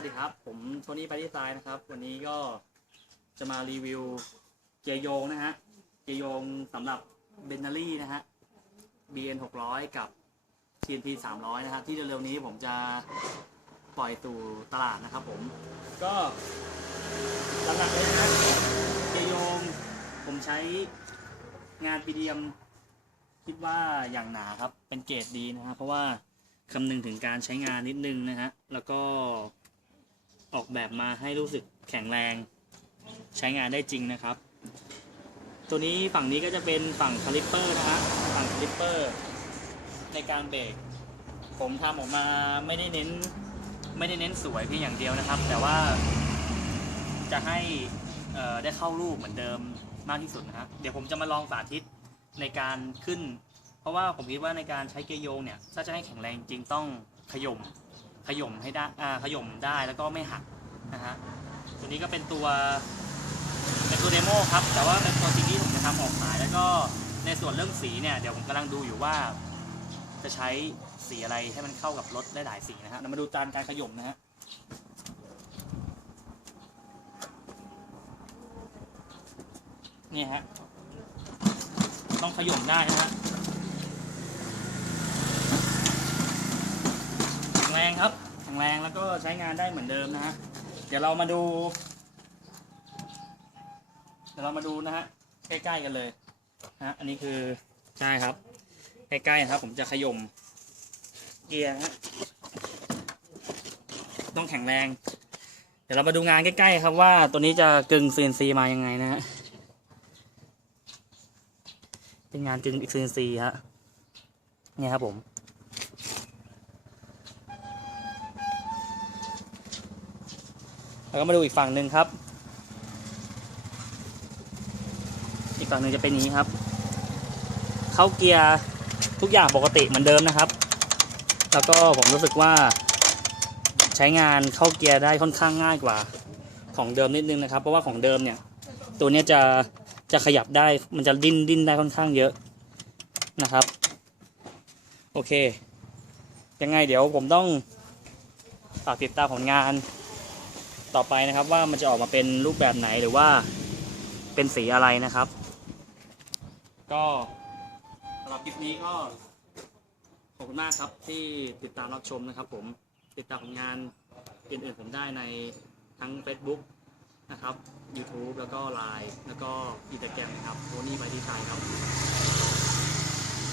วัสดีครับ ผมโทนี่ปาริสายนะครับ วันนี้ก็จะมารีวิวเกียร์โยงนะฮะ เกียร์โยงสำหรับเบนนารี่นะฮะ BN 600 กับ TNP 300 นะฮะ ที่เร็วๆนี้ผมจะปล่อยสู่ตลาดนะครับผม ก็หลักๆเลยนะฮะ เกียร์โยงผมใช้งาน PDM คิดว่าอย่างหนาครับ เป็นเกรดดีนะฮะ เพราะว่าคำนึงถึงการใช้งานนิดนึงนะฮะ แล้วก็ ออกแบบมาให้รู้สึกแข็งแรงใช้งานได้จริงนะครับ ตัวนี้ฝั่งนี้ก็จะเป็นฝั่งคาลิปเปอร์นะฮะฝั่งคาลิปเปอร์ในการเบรกผมทำออกมาไม่ได้เน้นไม่ได้เน้นสวยเพียงอย่างเดียวนะครับ แต่ว่าจะให้ได้เข้ารูปเหมือนเดิมมากที่สุดนะฮะเดี๋ยวผมจะมาลองสาธิตในการขึ้น เพราะว่าผมคิดว่าในการใช้เกย์โยงเนี่ยถ้าจะให้แข็งแรงจริงต้องขย่ม ขย่มให้ได้ขย่มได้แล้วก็ไม่หักนะฮะตัวนี้ก็เป็นตัวเป็นตัวเดโมครับ แต่ว่าเป็นตัวจริงที่ผมจะทำออกขายแล้วก็ในส่วนเรื่องสีเนี่ยเดี๋ยวผมกำลังดูอยู่ว่า จะใช้สีอะไรให้มันเข้ากับรถได้หลายสีนะฮะเรามาดูตามการขย่มนะฮะนี่ฮะต้องขย่มได้นะฮะ แข็งแรง ครับแข็งแรงแล้วก็ใช้งานได้เหมือนเดิมนะฮะเดี๋ยวเรามาดู เดี๋ยวเรามาดูนะฮะใกล้ๆกันเลยนะฮะอันนี้คือใช่ครับ ใกล้ๆนะครับ ผมจะขย่มเกียร์ฮะต้องแข็งแรง เดี๋ยวเรามาดูงานใกล้ๆครับว่าตัวนี้จะกึ่ง CNC มายังไงนะฮะเป็นงานกึ่ง CNC ฮะเนี่ยครับผม แล้วก็มาดูอีกฝั่งหนึ่งครับ อีกฝั่งหนึ่งจะเป็นนี้ครับ เข้าเกียร์ทุกอย่างปกติเหมือนเดิมนะครับ แล้วก็ผมรู้สึกว่าใช้งานเข้าเกียร์ได้ค่อนข้างง่ายกว่า ของเดิมนิดนึงนะครับ เพราะว่าของเดิมเนี่ย ตัวนี้จะจะขยับได้มันจะดิ้นดิ้นได้ค่อนข้างเยอะนะครับ โอเค ยังไงเดี๋ยวผมต้องฝากติดตามผลงาน ต่อไปนะครับว่ามันจะออกมาเป็นรูปแบบไหนหรือว่าเป็นสีอะไรนะครับ ก็สำหรับคลิปนี้ก็ขอบคุณมากครับที่ติดตามรับชมนะครับ ผมติดตามผลงานอื่นๆผมได้ในทั้ง Facebook นะครับ YouTube แล้วก็ Line แล้วก็ Instagram นะครับโทนี่ไบดีไซน์ครับ